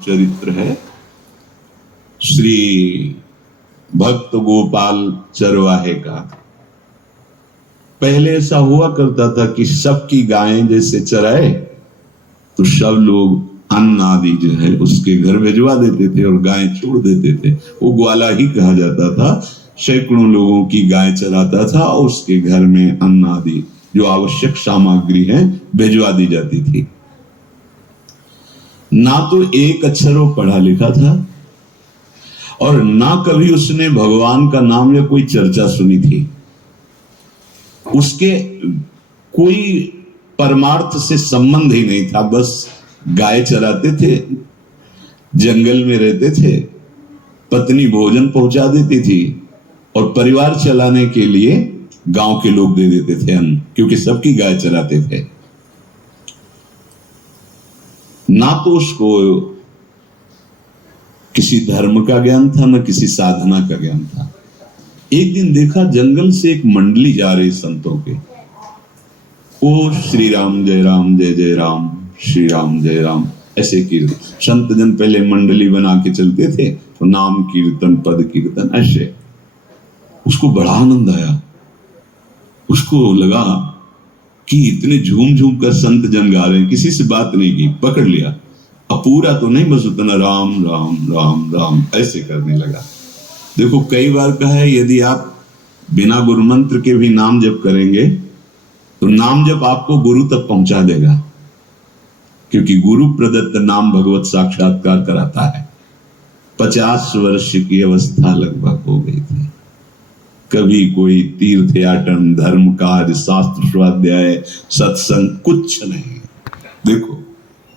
चरित्र है श्री भक्त गोपाल चरवाहे का। पहले ऐसा हुआ करता था कि सबकी गायें जैसे चराए तो सब लोग अन्न आदि जो है उसके घर भिजवा देते थे और गायें छोड़ देते थे। वो ग्वाला ही कहा जाता था। सैकड़ों लोगों की गाय चराता था और उसके घर में अन्न आदि जो आवश्यक सामग्री है भिजवा दी जाती थी। ना तो एक अक्षर वो पढ़ा लिखा था और ना कभी उसने भगवान का नाम या कोई चर्चा सुनी थी। उसके कोई परमार्थ से संबंध ही नहीं था। बस गाय चराते थे, जंगल में रहते थे, पत्नी भोजन पहुंचा देती थी और परिवार चलाने के लिए गांव के लोग दे देते थे अन्न, क्योंकि सबकी गाय चराते थे। ना तो उसको किसी धर्म का ज्ञान था, ना किसी साधना का ज्ञान था। एक दिन देखा जंगल से एक मंडली जा रही संतों के। ओ श्री राम जय राम जय जय राम, श्री राम जय राम, ऐसे कीर्तन। संत जन पहले मंडली बना के चलते थे तो नाम कीर्तन पद कीर्तन ऐसे। उसको बड़ा आनंद आया। उसको लगा कि इतने झूम झूम कर संत जन गा रहे हैं, किसी से बात नहीं की, पकड़ लिया। अब पूरा तो नहीं, बस उतना राम राम राम राम ऐसे करने लगा। देखो कई बार कहा है यदि आप बिना गुरु मंत्र के भी नाम जप करेंगे तो नाम जप आपको गुरु तक पहुंचा देगा, क्योंकि गुरु प्रदत्त नाम भगवत साक्षात्कार कराता है। 50 वर्ष की अवस्था लगभग हो गई थी। कभी कोई तीर्थ याटन, धर्म कार्य, शास्त्र स्वाध्याय, सत्संग कुछ नहीं। देखो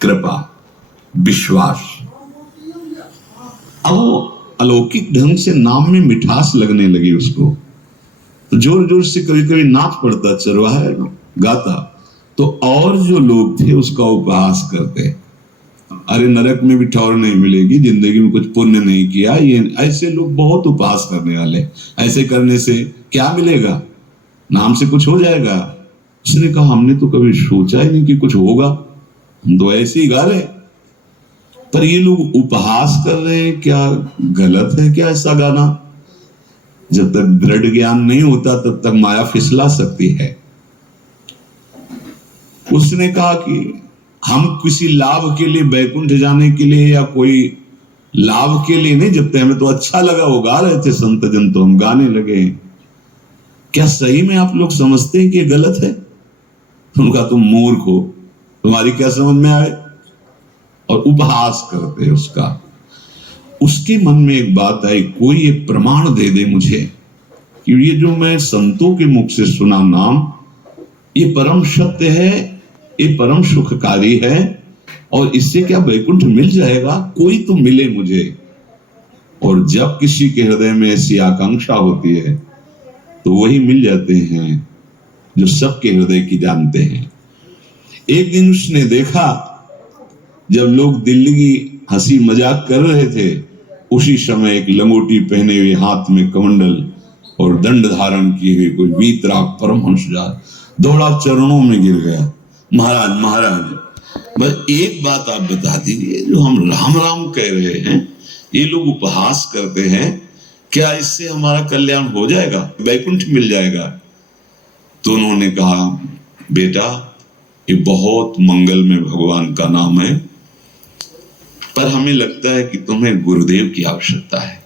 कृपा, विश्वास। अब वो अलौकिक ढंग से नाम में मिठास लगने लगी उसको। तो जोर जोर से कभी कभी नाच पड़ता, चरवाहा गाता, तो और जो लोग थे उसका उपहास करते। अरे नरक में भी ठौर नहीं मिलेगी, जिंदगी में कुछ पुण्य नहीं किया, ये ऐसे लोग बहुत उपहास करने वाले। ऐसे करने से क्या मिलेगा, नाम से कुछ हो जाएगा। उसने कहा हमने तो कभी सोचा ही नहीं कि कुछ होगा, हम तो ऐसे ही गा रहे। पर ये लोग उपहास कर रहे हैं, क्या गलत है क्या ऐसा गाना? जब तक दृढ़ ज्ञान नहीं होता तब तक माया फिसला सकती है। उसने कहा कि हम किसी लाभ के लिए, बैकुंठ जाने के लिए या कोई लाभ के लिए नहीं जपते, हमें तो अच्छा लगा वो गा रहे थे संत जन, तो हम गाने लगे। क्या सही में आप लोग समझते हैं कि ये गलत है? उनका तुम मूर्ख हो, तुम्हारी क्या समझ में आए? और उपहास करते उसका। उसके मन में एक बात आई, कोई ये प्रमाण दे दे मुझे कि ये जो मैं संतों के मुख से सुना नाम, ये परम सत्य है, ये परम सुखकारी है, और इससे क्या वैकुंठ मिल जाएगा? कोई तो मिले मुझे। और जब किसी के हृदय में ऐसी आकांक्षा होती है तो वही मिल जाते हैं जो सबके हृदय की जानते हैं। एक दिन उसने देखा जब लोग दिल्ली की हंसी मजाक कर रहे थे, उसी समय एक लंगोटी पहने हुए, हाथ में कमंडल और दंड धारण किए हुए कोई वीतराग परमहंस दौड़ा, चरणों में गिर गया। महाराज महाराज, बस एक बात आप बता दीजिए, जो हम राम राम कह रहे हैं, ये लोग उपहास करते हैं, क्या इससे हमारा कल्याण हो जाएगा, वैकुंठ मिल जाएगा? तो उन्होंने कहा बेटा ये बहुत मंगल में भगवान का नाम है, पर हमें लगता है कि तुम्हें गुरुदेव की आवश्यकता है।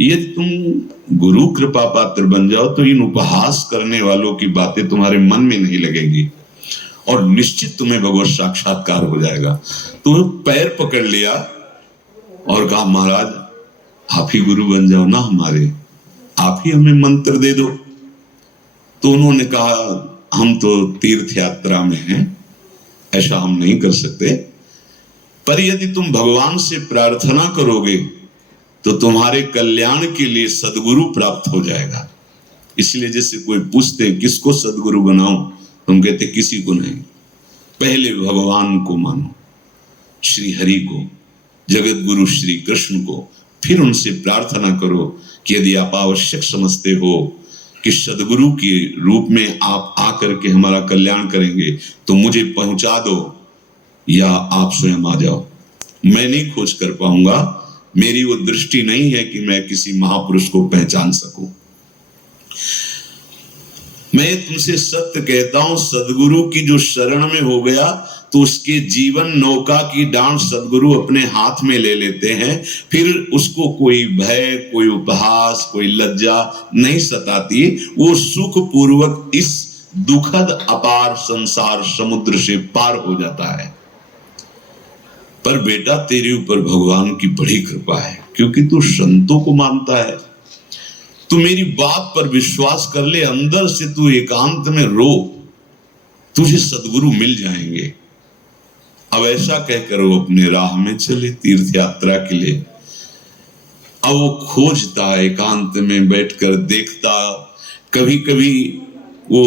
यदि तुम गुरु कृपा पात्र बन जाओ तो इन उपहास करने वालों की बातें तुम्हारे मन में नहीं लगेगी और निश्चित तुम्हें भगवत साक्षात्कार हो जाएगा। तो पैर पकड़ लिया और कहा महाराज आप ही गुरु बन जाओ ना हमारे, आप ही हमें मंत्र दे दो। तो उन्होंने कहा हम तो तीर्थ यात्रा में हैं, ऐसा हम नहीं कर सकते, पर यदि तुम भगवान से प्रार्थना करोगे तो तुम्हारे कल्याण के लिए सदगुरु प्राप्त हो जाएगा। इसलिए जैसे कोई पूछते किसको सदगुरु बनाओ, तुम कहते किसी को नहीं, पहले भगवान को मानो, श्री हरि को, जगत गुरु श्री कृष्ण को, फिर उनसे प्रार्थना करो कि यदि आप आवश्यक समझते हो कि सदगुरु के रूप में आप आकर के हमारा कल्याण करेंगे तो मुझे पहुंचा दो, या आप स्वयं आ जाओ, मैं नहीं खोज कर पाऊंगा, मेरी वो दृष्टि नहीं है कि मैं किसी महापुरुष को पहचान सकूं। मैं तुमसे सत्य कहता हूं, सदगुरु की जो शरण में हो गया तो उसके जीवन नौका की डांट सदगुरु अपने हाथ में ले लेते हैं। फिर उसको कोई भय, कोई उपहास, कोई लज्जा नहीं सताती। वो सुख पूर्वक इस दुखद अपार संसार समुद्र से पार हो जाता है। पर बेटा, तेरे ऊपर भगवान की बड़ी कृपा है, क्योंकि तू संतों को मानता है। तू मेरी बात पर विश्वास कर ले, अंदर से तू एकांत में रो, तुझे सदगुरु मिल जाएंगे। अब ऐसा कहकर वो अपने राह में चले तीर्थ यात्रा के लिए। अब वो खोजता, एकांत में बैठकर देखता, कभी कभी वो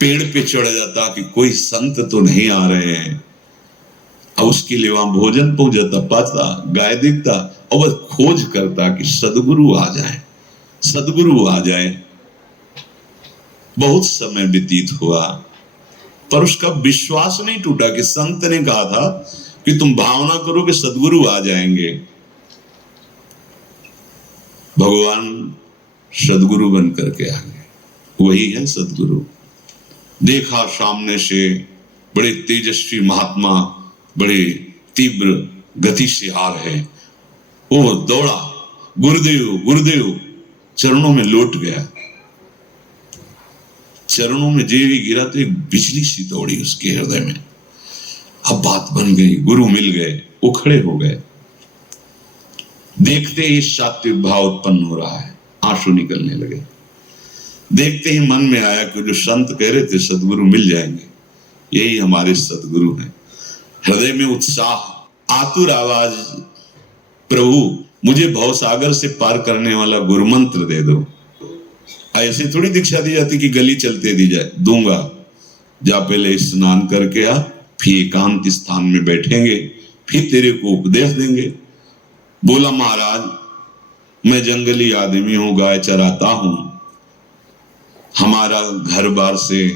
पेड़ पे चढ़ जाता कि कोई संत तो नहीं आ रहे हैं। अब उसके लिए वहां भोजन पहुंच जाता, पाता, गाय देखता और बस खोज करता कि सदगुरु आ जाए, सदगुरु आ जाए। बहुत समय व्यतीत हुआ, पर उसका विश्वास नहीं टूटा कि संत ने कहा था कि तुम भावना करो कि सदगुरु आ जाएंगे। भगवान सदगुरु बन करके आ गए, वही है सदगुरु। देखा सामने से बड़े तेजस्वी महात्मा बड़े तीव्र गति से आ रहे। वो दौड़ा, गुरुदेव गुरुदेव, चरणों में लौट गया। चरणों में जेवी गिरा तो एक बिजली सी दौड़ी उसके हृदय में। अब बात बन गई, गुरु मिल गए। वो खड़े हो गए, देखते ही सात्विक भाव उत्पन्न हो रहा है, आंसू निकलने लगे। देखते ही मन में आया कि जो संत कह रहे थे सदगुरु मिल जाएंगे, यही हमारे सदगुरु हैं। हृदय में उत्साह, आतुर आवाज, प्रभु मुझे भवसागर से पार करने वाला गुरु मंत्र दे दो। ऐसे थोड़ी दीक्षा दी जाती कि गली चलते दी जाए, दूंगा। जा पहले स्नान करके आ, फिर एकांत स्थान में बैठेंगे, फिर तेरे को उपदेश देंगे। बोला महाराज, मैं जंगली आदमी हूं, गाय चराता हूं, हमारा घर बार से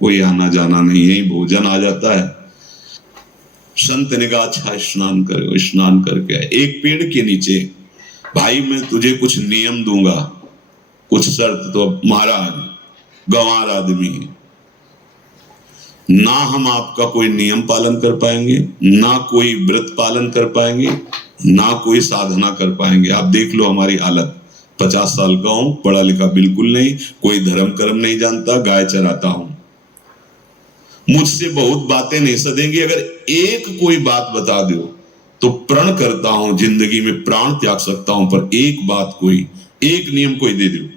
कोई आना जाना नहीं है, भोजन आ जाता है। संत ने कहा अच्छा स्नान करो। स्नान करके आए, एक पेड़ के नीचे, भाई मैं तुझे कुछ नियम दूंगा, कुछ शर्त। तो महाराज गंवार आदमी है, ना हम आपका कोई नियम पालन कर पाएंगे, ना कोई व्रत पालन कर पाएंगे, ना कोई साधना कर पाएंगे। आप देख लो हमारी हालत, 50 साल का हूं, पढ़ा लिखा बिल्कुल नहीं, कोई धर्म कर्म नहीं जानता, गाय चराता हूं। मुझसे बहुत बातें नहीं सदेंगी, अगर एक कोई बात बता दो तो प्रण करता हूं जिंदगी में प्राण त्याग सकता हूं, पर एक बात, कोई एक नियम कोई दे दो।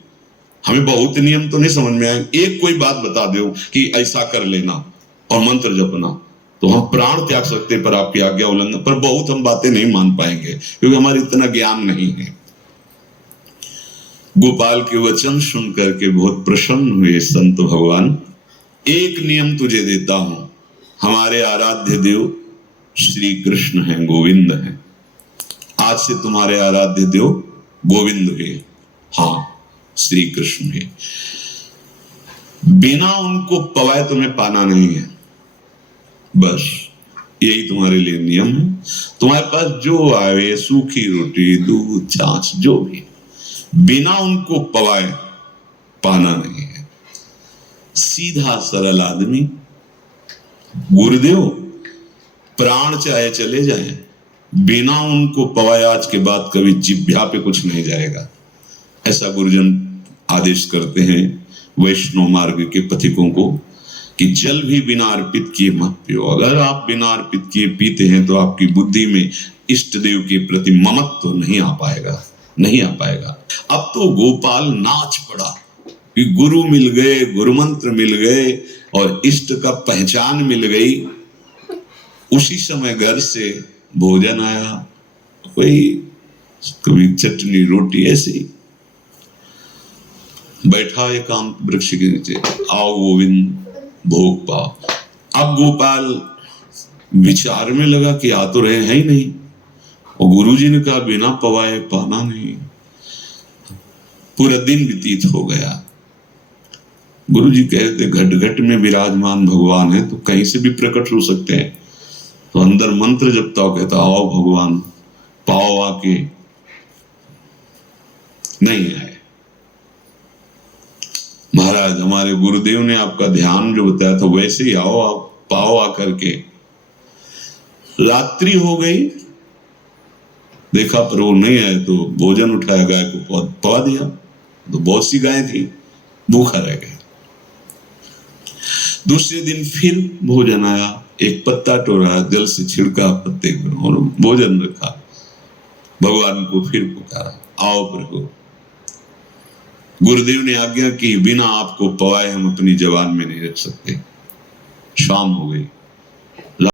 हमें बहुत नियम तो नहीं समझ में आए, एक कोई बात बता दो कि ऐसा कर लेना और मंत्र जपना, तो हम प्राण त्याग सकते, पर आपकी आज्ञा उल्लंघन, पर बहुत हम बातें नहीं मान पाएंगे क्योंकि हमारे इतना ज्ञान नहीं है। गोपाल के वचन सुन करके बहुत प्रसन्न हुए संत भगवान। एक नियम तुझे देता हूं, हमारे आराध्य देव श्री कृष्ण हैं, गोविंद हैं। आज से तुम्हारे आराध्य देव गोविंद है, हाँ श्री कृष्ण है। बिना उनको पवाए तुम्हें पाना नहीं है, बस यही तुम्हारे लिए नियम है। तुम्हारे पास जो आए, सूखी रोटी, दूध, छाछ, जो भी, बिना उनको पवाए पाना नहीं है। सीधा सरल आदमी। गुरुदेव प्राण चाहे चले जाए, बिना उनको पवाए आज के बाद कभी जिह्वा पे कुछ नहीं जाएगा, ऐसा गुरुजन आदेश करते हैं वैष्णव मार्ग के पथिकों को कि जल भी बिना अर्पित किए मत पियो। अगर आप बिना अर्पित किए पीते हैं तो आपकी बुद्धि में इष्ट देव के प्रति ममत्व तो नहीं आ पाएगा, नहीं आ पाएगा। अब तो गोपाल नाच पड़ा कि गुरु मिल गए, गुरु मंत्र मिल गए और इष्ट का पहचान मिल गई। उसी समय घर से भोजन आया, वही कभी चटनी रोटी, ऐसे ही बैठा एकांत वृक्ष के नीचे, आओ गोविंद भोग पाओ। अब गोपाल विचार में लगा कि आ तो रहे हैं ही नहीं, और गुरुजी ने कहा बिना पवाए पाना नहीं। पूरा दिन व्यतीत हो गया। गुरुजी कहते घट घट में विराजमान भगवान है तो कहीं से भी प्रकट हो सकते हैं। तो अंदर मंत्र जपता हो, कहता आओ भगवान, पाओ आके, नहीं आए। महाराज हमारे गुरुदेव ने आपका ध्यान जो बताया था वैसे ही आओ, आप पाओ आकर के। रात्रि हो गई, देखा पर वो नहीं आए तो भोजन उठाया, गाय को पवा दिया। तो बहुत सी गाय थी, भूखा रह गया। दूसरे दिन फिर भोजन आया, एक पत्ता तोड़ा, जल से छिड़का पत्ते को और भोजन रखा। भगवान को फिर पुकारा, आओ प्रभु। गुरुदेव ने आज्ञा की, बिना आपको पवाए हम अपनी जबान में नहीं रख सकते। शाम हो गई।